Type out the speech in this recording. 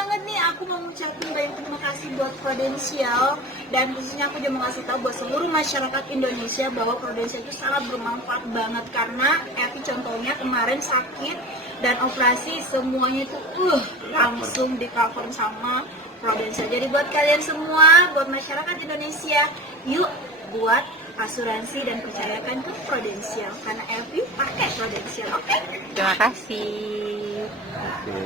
banget nih, aku mau ngucapin banyak terima kasih buat Prudensial. Dan khususnya aku juga mau ngasih tahu buat seluruh masyarakat Indonesia bahwa Prudensial itu sangat bermanfaat banget. Karena Evi contohnya kemarin sakit dan operasi, semuanya itu langsung di cover sama Prudensial. Jadi buat kalian semua, buat masyarakat Indonesia, yuk buat asuransi dan percayakan ke Prudensial karena Evi pakai Prudensial. Oke? Terima kasih. Oke.